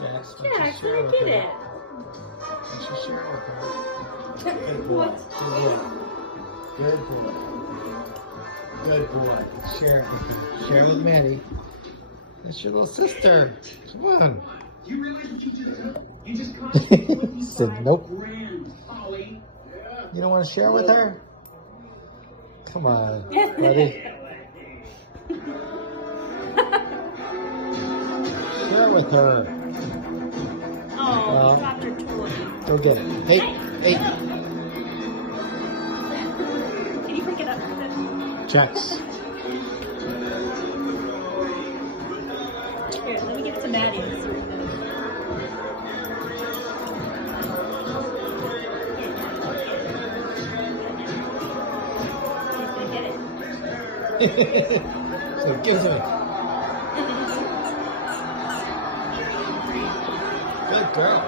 Jax, why don't Jax, you share I with get her? it. Why don't you share with her? Good boy. What? Good boy. Good boy. Good boy. Share it with her. Share it with Maddie. That's your little sister. Come on. You realize what you just did? You just cost Said nope. $25,000, Holly. You don't want to share with her? Come on, buddy. Share with her. Oh, you dropped your toy. Go get it. Hey, hey. Can you pick it up? Jax. Here, let me give it to Maddie and see what it does. So give it to me. Good girl.